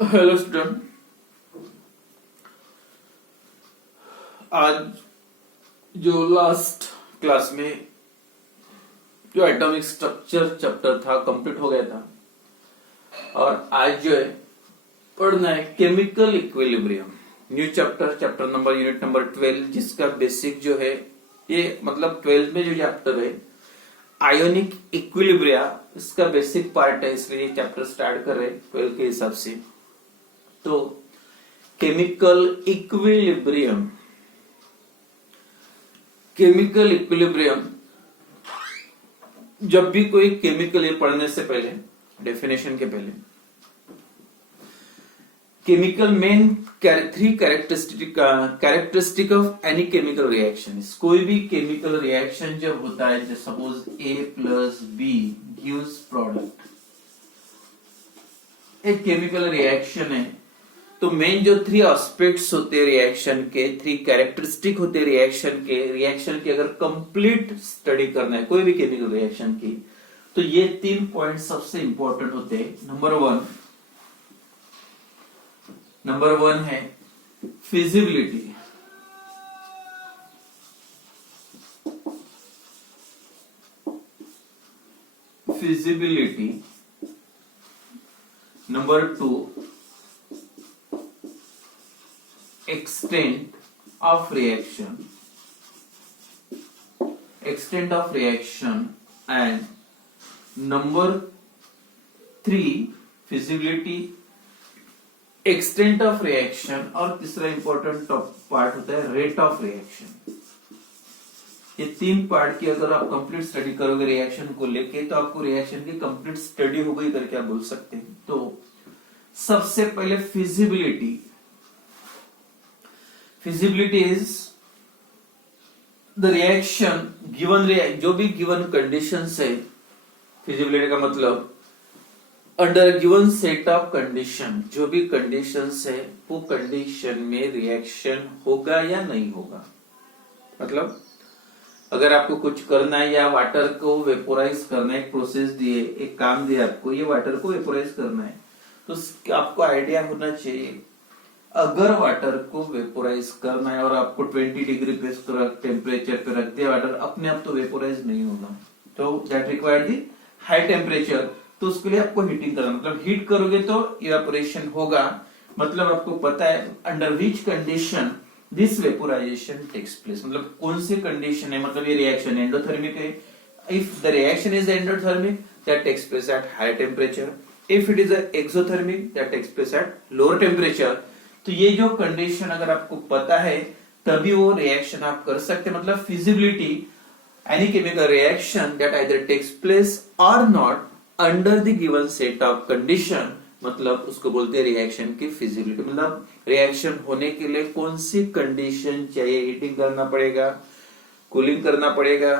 Hello student, आज जो last class में जो एटॉमिक स्ट्रक्चर चैप्टर था कंप्लीट हो गया था और आज जो है पढ़ना है chemical equilibrium new chapter number unit number 12, जिसका बेसिक जो है ये मतलब 12 में जो चैप्टर है आयोनिक इक्विलिब्रिया, इसका बेसिक पार्ट है, इसलिए ये चैप्टर स्टार्ट कर रहे 12 के हिसाब से। तो केमिकल इक्विलिब्रियम जब भी कोई केमिकल ये पढ़ने से पहले, डेफिनेशन के पहले, chemical main 3 characteristic of any chemical reaction. कोई भी केमिकल रिएक्शन जब होता है, जैसे suppose A plus B gives product, एक केमिकल रिएक्शन है, तो मेन जो 3 एस्पेक्ट्स होते हैं रिएक्शन के, 3 कैरेक्टरिस्टिक होते हैं रिएक्शन की अगर कंप्लीट स्टडी करना है कोई भी केमिकल रिएक्शन की, तो ये 3 पॉइंट सबसे इंपॉर्टेंट होते हैं। नंबर वन है feasibility. Number 2 extent of reaction, and number 3 feasibility, extent of reaction, और तीसरा इंपॉर्टेंट पार्ट होता है रेट ऑफ रिएक्शन। ये 3 पार्ट की अगर आप कंप्लीट स्टडी करोगे रिएक्शन को लेके, तो आपको रिएक्शन की कंप्लीट स्टडी हो गई करके आप बोल सकते हैं। तो सबसे पहले feasibility is the reaction given, जो भी गिवन कंडीशंस है, फिजिबिलिटी का मतलब under given set of condition, जो भी कंडीशंस है वो कंडीशन में रिएक्शन होगा या नहीं होगा। मतलब अगर आपको कुछ करना है या वाटर को वेपोराइज करना है, एक प्रोसेस दिए, एक काम दिया आपको, ये वाटर को वेपोराइज करना है, तो आपको आइडिया होना चाहिए अगर वाटर को वेपोराइज करना है और आपको 20 डिग्री पे टेम्परेचर पे रख दिया वाटर, अपने आप तो वेपोराइज नहीं होगा, तो that required the high temperature. तो उसके लिए आपको हीटिंग करना, मतलब हीट करोगे तो इवेपोरेशन होगा। मतलब आपको पता है under which condition this vaporization takes place, मतलब कौन सी कंडीशन है, मतलब ये रिएक्शन एंडोथर्मिक है। If the reaction is endothermic that takes place at high temperature, if it is exothermic that takes place at lower temperature. तो ये जो कंडीशन अगर आपको पता है तभी वो रिएक्शन आप कर सकते हैं। मतलब feasibility, any chemical reaction that either takes place और not under the given set of condition, मतलब उसको बोलते हैं रिएक्शन की फिजिबिलिटी। मतलब रिएक्शन होने के लिए कौन सी कंडीशन चाहिए, हीटिंग करना पड़ेगा, कूलिंग करना पड़ेगा,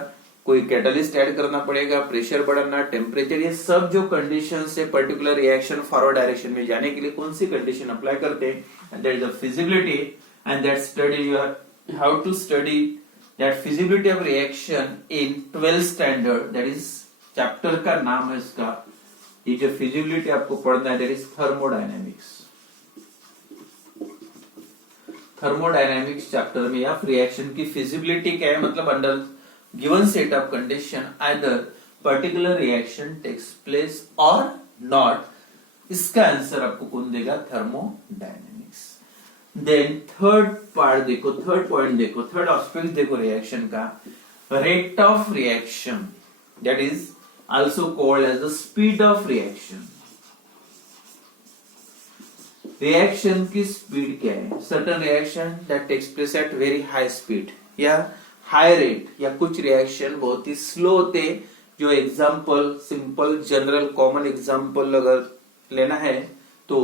कोई कैटलिस्ट ऐड करना पड़ेगा, प्रेशर बढ़ाना, टेम्परेचर, ये सब जो कंडीशन है पर्टिकुलर रिएक्शन फॉरवर्ड डायरेक्शन में जाने के लिए कौन सी कंडीशन अप्लाई करते हैं, and that is the feasibility, and that study you have to study that feasibility of reaction in 12th standard, that is chapter का नाम है इसका। ये जो फिजिबिलिटी आपको पढ़ना है दैट इज थर्मोडायनेमिक्स चैप्टर में। या रिएक्शन की फिजिबिलिटी क्या है, मतलब under given set of condition either particular reaction takes place और नॉट, इसका आंसर आपको कौन देगा, थर्मोडायनेमिक्स। देन थर्ड पार्ट देखो, थर्ड पॉइंट देखो, थर्ड एस्पेक्ट देखो रिएक्शन का, rate of reaction, that is also called as the speed of reaction। Reaction की स्पीड क्या है, certain reaction that takes place at very high speed या high rate, या कुछ रिएक्शन बहुत ही स्लो होते। जो example simple general common example अगर लेना है तो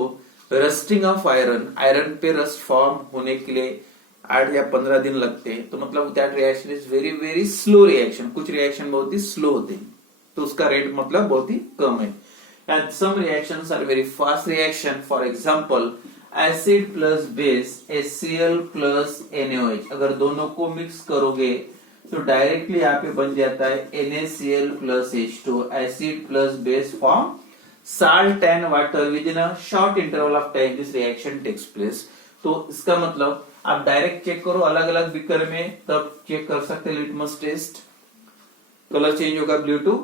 रस्टिंग ऑफ आयरन पे रस्ट फॉर्म होने के लिए 8 या 15 दिन लगते हैं, तो मतलब that reaction is very very slow reaction. कुछ रिएक्शन बहुत ही स्लो होते हैं तो उसका रेट मतलब बहुत ही कम है। And some reactions are very fast reaction, for example acid plus base HCl plus NaOH, अगर दोनों को मिक्स करोगे तो डायरेक्टली यहाँ पे बन जाता है NaCl plus H2, acid plus base form salt and water within a short interval of time this reaction takes place. तो इसका मतलब आप डायरेक्ट चेक करो अलग अलग बीकर में, तब चेक कर सकते हैं लिटमस टेस्ट, कलर चेंज होगा blue to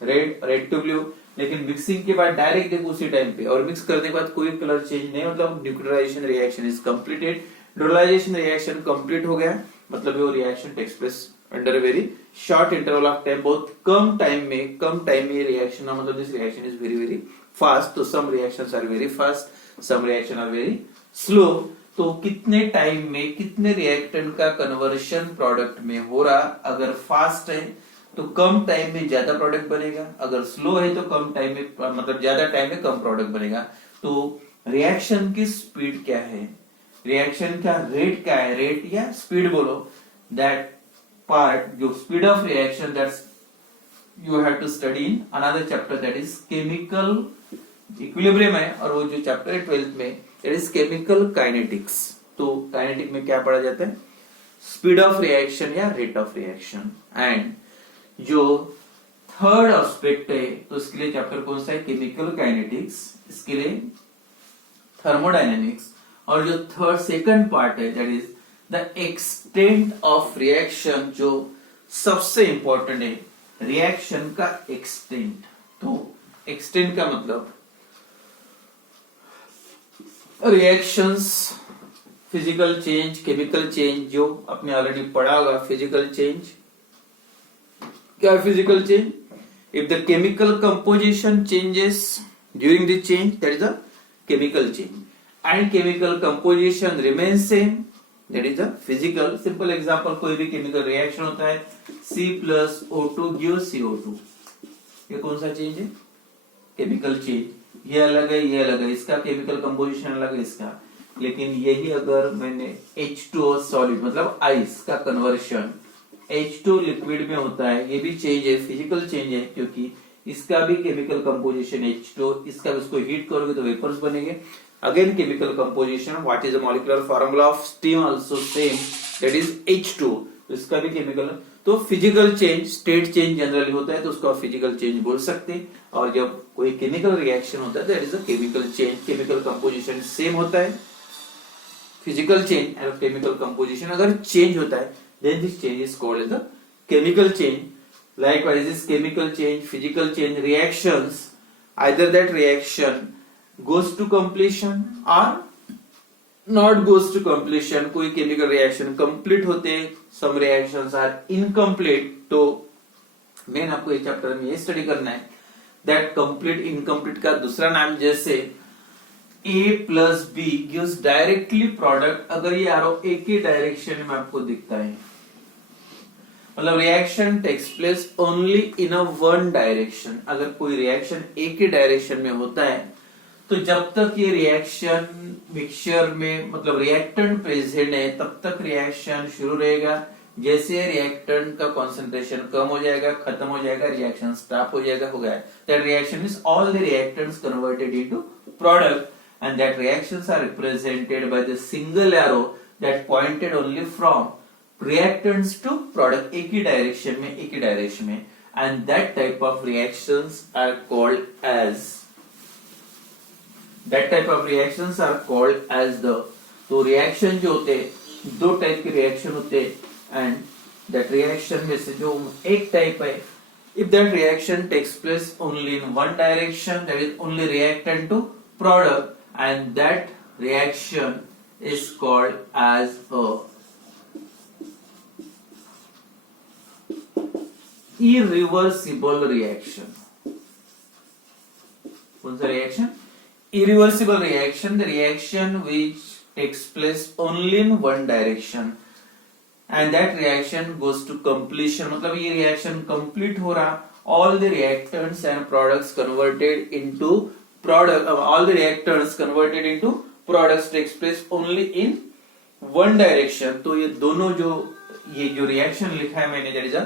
red, red to blue. लेकिन मिक्सिंग के बाद डायरेक्ट देखो उसी टाइम पे, और मिक्स करने के बाद कोई कलर चेंज नहीं, मतलब neutralisation reaction is completed. Neutralisation reaction complete हो गया, मतलब वो reaction takes place under very short interval of time, बहुत कम टाइम में ये रिएक्शन, मतलब this reaction is very very fast. तो some reactions are very fast, some reaction are very slow. तो कितने टाइम में कितने रिएक्टेंट का कन्वर्शन प्रोडक्ट में हो रहा, अगर फास्ट है तो कम टाइम में ज्यादा प्रोडक्ट बनेगा, अगर स्लो है तो कम टाइम में, मतलब ज्यादा टाइम में कम प्रोडक्ट बनेगा। तो रिएक्शन की स्पीड क्या है, रिएक्शन का रेट क्या है, रेट या स्पीड बोलो, दैट पार्ट जो speed of reaction that's you have to study in another chapter, that is chemical equilibrium है, और वो जो चैप्टर है 12th में, दैट इज केमिकल काइनेटिक्स। तो काइनेटिक में क्या पढ़ा जाता है, स्पीड ऑफ रिएक्शन या रेट ऑफ रिएक्शन। एंड जो थर्ड एस्पेक्ट है, तो इसके लिए चैप्टर कौन सा है, केमिकल काइनेटिक्स, इसके लिए थर्मोडायनेमिक्स। और जो थर्ड सेकंड पार्ट है that is the extent of reaction, जो सबसे इंपॉर्टेंट है, रिएक्शन का एक्सटेंट। तो एक्सटेंट का मतलब reactions, physical change, chemical change, जो आपने ऑलरेडी पढ़ा होगा। फिजिकल चेंज क्या है, physical change, if the chemical composition changes during the change, that is the chemical change, and chemical composition remain same, that is the physical. Simple example, कोई भी chemical reaction होता है, C+O2 gives CO2, ये कौन सा change है, chemical change. ये अलग है, ये अलग है, इसका केमिकल कंपोजिशन अलग है इसका। लेकिन यही अगर मैंने H2O सॉलिड, मतलब आइस का कन्वर्शन H2 लिक्विड में होता है, ये भी चेंज है, फिजिकल चेंज है, क्योंकि इसका भी केमिकल कंपोजिशन H2, इसका उसको हीट करोगे तो वेपर्स बनेंगे। Again chemical composition, what is the molecular formula of steam, also same, that is H2, तो इसका भी केमिकल। तो physical change, state change generally होता है तो उसको आप फिजिकल चेंज बोल सकते हैं। और जब कोई केमिकल रिएक्शन होता है that is a chemical change, chemical composition same होता है, physical change and chemical composition अगर चेंज होता है, then this change is called as the chemical change. Likewise, this chemical change, physical change, reactions, either that reaction goes to completion or not goes to completion. कोई chemical reaction complete होते, some reactions are incomplete. तो main आपको इस chapter में ये study करना है, that complete incomplete का दूसरा नाम, जैसे A plus B gives directly product, अगर ये आरो एक ही डायरेक्शन में आपको दिखता है, मतलब reaction takes place only in a one direction. अगर कोई रिएक्शन एक ही डायरेक्शन में होता है तो जब तक ये रिएक्शन मिक्सचर में, मतलब रिएक्टेंट प्रेजेंट है, तब तक रिएक्शन शुरू रहेगा। जैसे रिएक्टेंट का कंसंट्रेशन कम हो जाएगा, खत्म हो जाएगा, रिएक्शन स्टॉप हो जाएगा, हो गया। That reaction is all the reactants converted into product, and that reactions are represented by the single arrow that pointed only from reactants to product, एक ही डायरेक्शन में, and that type of reactions are called as the, तो reaction जो होते हैं, दो type के reaction होते हैं, and that reaction में से जो एक टाइप है, if that reaction takes place only in one direction, that is only reactant to product, and that reaction is called as a irreversible reaction. कौन सा reaction? Irreversible reaction, the reaction which takes place only in one direction, and that reaction goes to completion, मतलब ये reaction complete हो रहा, all the reactants and products converted into product, all the reactants converted into products takes place only in one direction. तो ये दोनों ये जो reaction लिखा है मैंने, that is a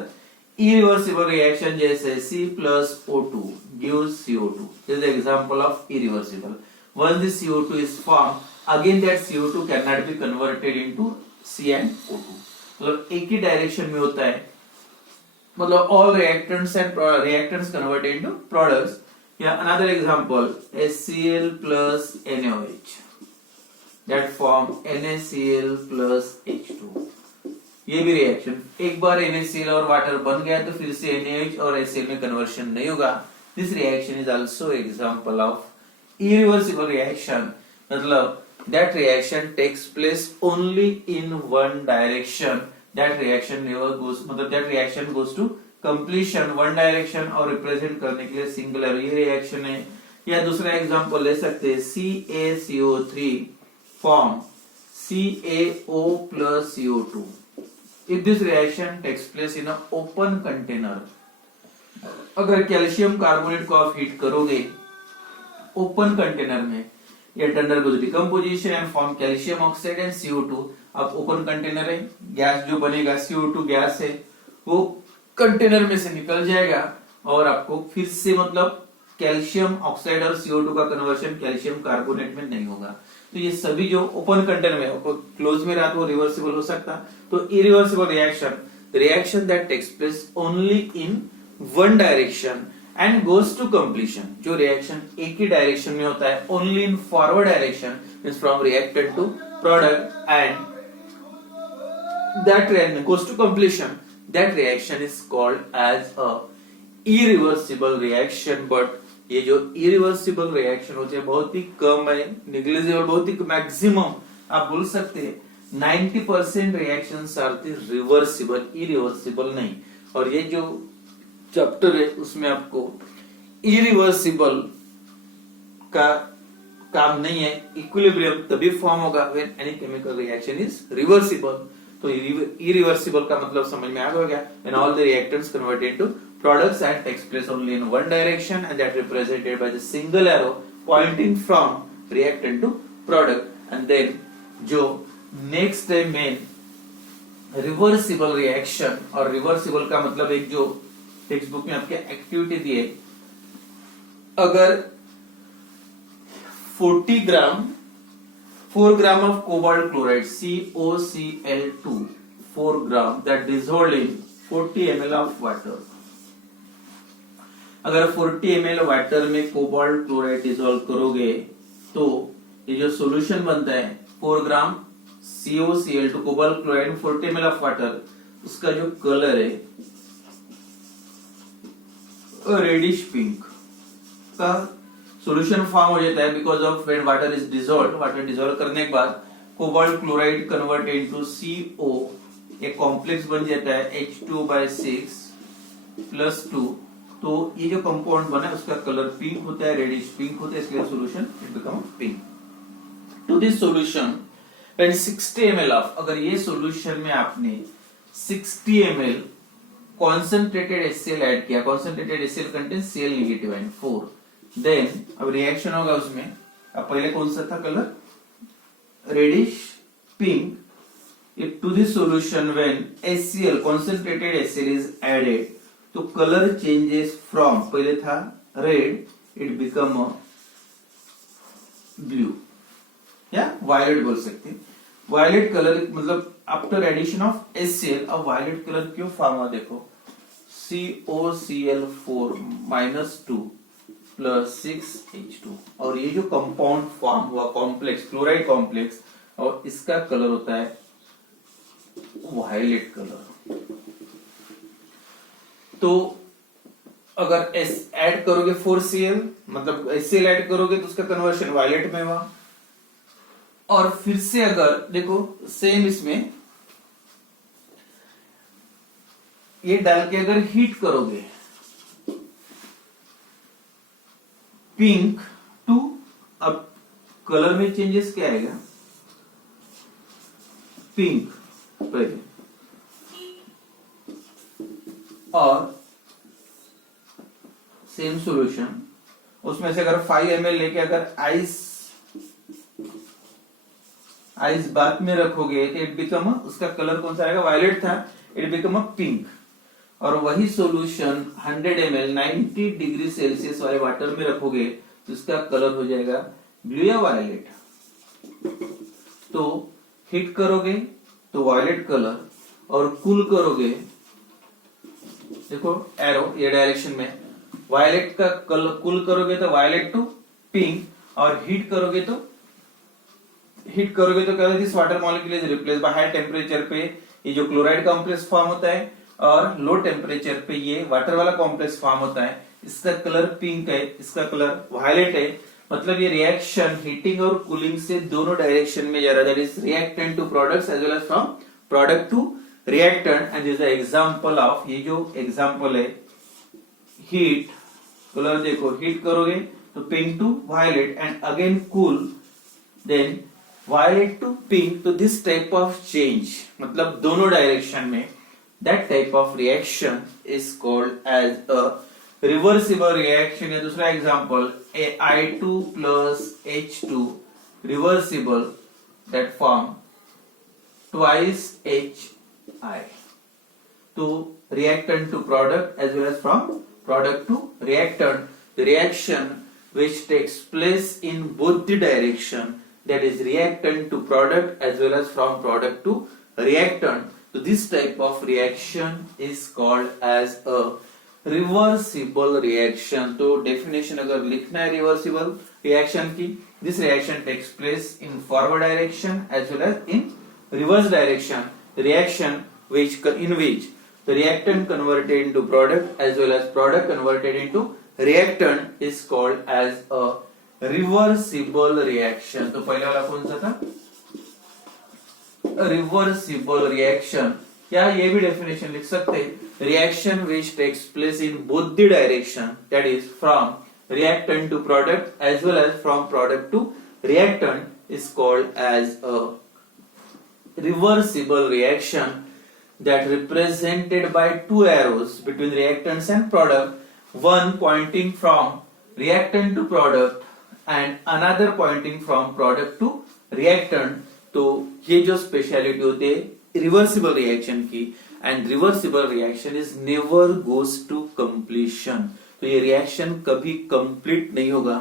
irreversible reaction, जैसे C+O2 gives CO2, this is the example of irreversible. Once the CO2 is formed, again that CO2 cannot be converted into C and O2, मतलब एक ही डायरेक्शन में होता है, मतलब all reactants and reactants converted into products, या another example HCl plus NaOH that form NaCl plus H2। ये भी रिएक्शन, एक बार NaCl और वाटर बन गया तो फिर से NaOH और HCl में कन्वर्शन नहीं होगा। This reaction is also example of irreversible reaction, मतलब that reaction takes place only in one direction, that reaction never goes, मतलब that reaction goes to completion one direction और रिप्रेजेंट करने के लिए सिंगुलर ये रिएक्शन है। या दूसरा एग्जांपल ले सकते हैं CaCO3 form CaO plus CO2 if this reaction takes place in a open container। अगर कैल्शियम कार्बोनेट को आप हीट करोगे ओपन कंटेनर में, it undergoes decomposition and form calcium oxide and CO2। अब ओपन कंटेनर है, गैस जो बनेगा CO2 gas है वो कंटेनर में से निकल जाएगा और आपको फिर से मतलब कैल्शियम ऑक्साइड और CO2 का कन्वर्शन कैल्शियम कार्बोनेट में नहीं होगा। तो ये सभी जो ओपन कंटेनर में क्लोज में रहा तो वो रिवर्सिबल हो सकता। तो irreversible reaction, the reaction that takes place only in one direction and goes to completion. जो रिएक्शन एक ही डायरेक्शन में होता है only in forward direction means from reactant to product and that reaction goes to completion, that reaction is called as a irreversible reaction. But ये जो irreversible reaction होते हैं बहुत ही कम है, निग्लिजिबल, बहुत ही मैक्सिमम आप बोल सकते हैं 90% रिएक्शंस आर रिवर्सिबल, इरिवर्सिबल नहीं। और ये जो चैप्टर है उसमें आपको इरिवर्सिबल का काम नहीं है, इक्विलिब्रियम तभी फॉर्म होगा when any chemical reaction is reversible. तो इरिवर्सिबल का मतलब समझ में आ गया, when all the reactants convert into products and takes place only in one direction and that represented by the single arrow pointing from reactant to product। and then जो next है main reversible reaction, और reversible का मतलब एक जो text book में आपके activity दी है, अगर 4 ग्राम of cobalt chloride COCl2 4 gram that dissolved in 40 ml of water। अगर 40 ml वाटर में कोबाल्ट क्लोराइड डिसॉल्व करोगे तो ये जो सॉल्यूशन बनता है 4 ग्राम COCl2 cobalt chloride 40 ml of water, उसका जो कलर है रेडिश पिंक का सॉल्यूशन फॉर्म हो जाता है because of when water is dissolved. Water dissolve करने के बाद cobalt chloride convert into CO, एक कॉम्प्लेक्स बन जाता है H2/6 +2। तो ये जो कंपाउंड बना है उसका कलर पिंक होता है, रेडिश पिंक होता है, इसलिए solution it become pink. To this solution when 60 ml of, अगर ये सॉल्यूशन में आपने 60 ml कॉन्सेंट्रेटेड HCl ऐड किया, concentrated HCl contains Cl negative and 4, then अब रिएक्शन होगा उसमें, अब पहले कौन सा था colour reddish pink. If to this solution when HCl concentrated HCl is added तो कलर चेंजेस फ्रॉम, पहले था रेड इट बिकम ब्लू या वायलेट बोल सकते हैं। वायलेट कलर मतलब आफ्टर एडिशन ऑफ HCl अब वायलेट कलर क्यों फॉर्म हुआ देखो, COCl4 -2 + 6H2, और ये जो कंपाउंड फॉर्म हुआ कॉम्प्लेक्स क्लोराइड कॉम्प्लेक्स, और इसका कलर होता है वायलेट कलर। तो अगर ऐड करोगे 4Cl मतलब HCl ऐड करोगे तो उसका कन्वर्शन वायलेट में हुआ। और फिर से अगर देखो सेम इसमें ये डाल के अगर हीट करोगे पिंक टू, अब कलर में चेंजेस क्या आएगा, पिंक पहले, और सेम सॉल्यूशन उसमें से अगर 5 ml लेके अगर आइस बात में रखोगे तो इट बिकम, उसका कलर कौन सा आएगा, वायलेट था, इट बिकम अ पिंक। और वही सॉल्यूशन 100 ml 90 डिग्री सेल्सियस वाले वाटर में रखोगे तो इसका कलर हो जाएगा ब्लू या वायलेट। तो हीट करोगे तो वायलेट कलर, और कूल करोगे देखो एरो ये डायरेक्शन में वायलेट का कूल करोगे तो वायलेट टू पिंक, और हीट करोगे तो क्या होगा, this water molecule is replace by high temperature पे ये जो क्लोराइड कॉम्प्लेक्स फॉर्म होता है, और लो टेम्परेचर पे ये वाटर वाला कॉम्प्लेक्स फॉर्म होता है। इसका कलर पिंक है, इसका कलर वायलेट है, मतलब ये रिएक्शन हीटिंग और कूलिंग से दोनों डायरेक्शन में जा रहा है, that is reactant to products as well as from product to reactant. And this is the example of, ये जो एग्जांपल है हीट, कलर देखो, हीट करोगे तो pink to violet and again cool then violet to pink, तो this type of change मतलब दोनों direction में, that type of reaction is called as a reversible reaction. है दूसरा example I2 plus H2 reversible that form twice HI to reactant to product as well as from product to reactant. The reaction which takes place in both the direction, that is reactant to product as well as from product to reactant. So this type of reaction is called as a reversible reaction. तो definition अगर लिखना है reversible reaction की, this reaction takes place in forward direction as well as in reverse direction. The reaction in which the reactant converted into product as well as product converted into reactant is called as a reversible reaction. तो पहले वाला कौन सा था, reversible reaction, या ये भी definition लिख सकते हैं, reaction which takes place in both the direction, that is from reactant to product as well as from product to reactant is called as a reversible reaction that represented by two arrows between reactants and product, one pointing from reactant to product and another pointing from product to reactant. तो ये जो speciality होती है reversible reaction की, and reversible reaction is never goes to completion. तो ये reaction कभी complete नहीं होगा।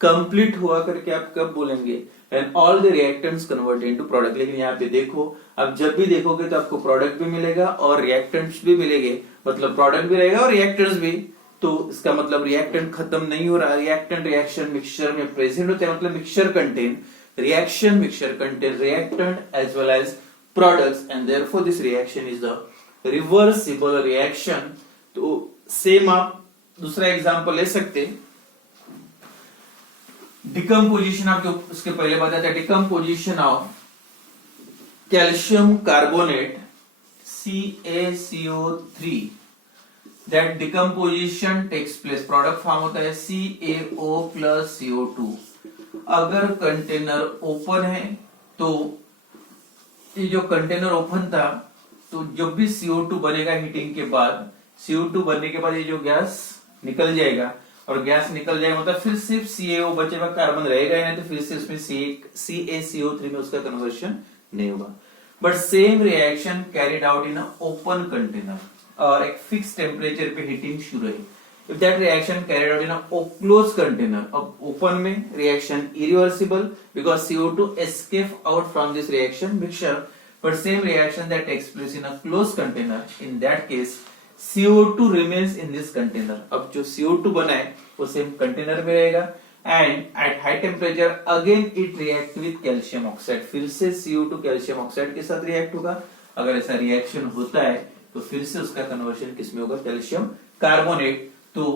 कंप्लीट हुआ करके आप कब बोलेंगे, and all the reactants convert into product. लेकिन यहाँ पे देखो, अब जब भी देखोगे तो आपको प्रोडक्ट भी मिलेगा और रिएक्टेंट्स भी मिलेंगे, मतलब प्रोडक्ट भी रहेगा और रिएक्टेंट्स भी। तो इसका मतलब रिएक्टेंट खत्म नहीं हो रहा, रिएक्टेंट रिएक्शन मिक्सचर में प्रेजेंट होते हैं, मतलब mixture contain reaction, mixture contain reactant as well as products, and therefore this reaction is the reversible reaction. तो सेम आप दूसरा एग्जांपल ले सकते, डिकम्पोजिशन। आप जो उसके पहले बताया था, decomposition of calcium carbonate CaCO3, that decomposition takes place, product form होता है CaO plus CO2। अगर कंटेनर ओपन है तो ये जो कंटेनर ओपन था, तो जब भी CO2 बनेगा हीटिंग के बाद, CO2 बनने के बाद ये जो गैस निकल जाएगा, और गैस निकल जाएगा मतलब फिर सिर्फ CaO बचेगा, कार्बन रहेगा नहीं, तो फिर से उसमें CaCO3 में उसका कन्वर्शन नहीं होगा। But same reaction carried out in open container, और एक फिक्स टेम्परेचर पे हीटिंग शुरू है। If that reaction carried out in a closed container, अब open में reaction irreversible because CO2 escape out from this reaction mixture, but same reaction that takes place in a closed container, in that case CO2 remains in this container. अब जो CO2 बना है वो same container में रहेगा, and at high temperature again it react with calcium oxide, फिर से CO2 calcium oxide के साथ react होगा। अगर ऐसा reaction होता है तो फिर से उसका conversion किसमें होगा, कैल्शियम कार्बोनेट। तो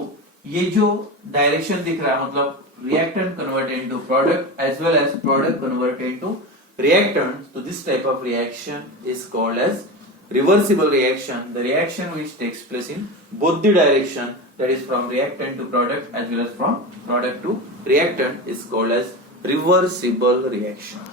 ये जो डायरेक्शन दिख रहा है, मतलब reactant converted into product as well as product converted into reactant, तो this type of reaction is called as reversible reaction. The reaction which takes place in both the direction, that is from reactant to product as well as from product to reactant, is called as reversible reaction.